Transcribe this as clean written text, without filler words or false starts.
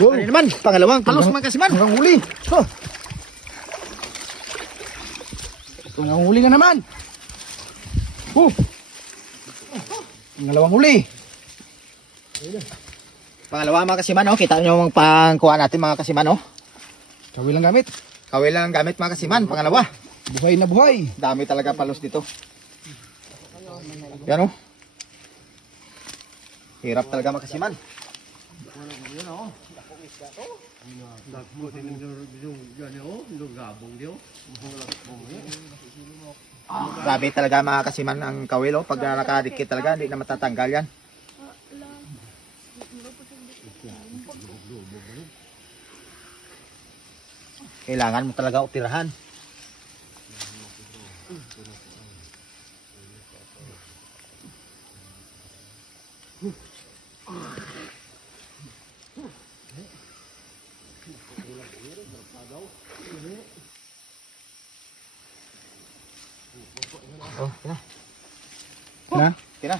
Wow. Ano naman, pangalawang palos mga kasiman. Pangang huli. Oh. Pangang huli na naman. Pangalawang huli. Pangalawa mga kasiman, oh. Kita nyo ang pangkuha natin mga kasiman, oh. Kawil lang gamit. Kawil lang ang gamit mga kasiman, pangalawa. Buhay na buhay. Dami talaga palos dito. Yan, oh. Hirap talaga mga kasiman. Grabe talaga mga kasiman ang kawil, oh. Pag nakadikit talaga, hindi na matatanggal yan. Kailangan mo talaga utirahan. Oh, kina. Na? Kina.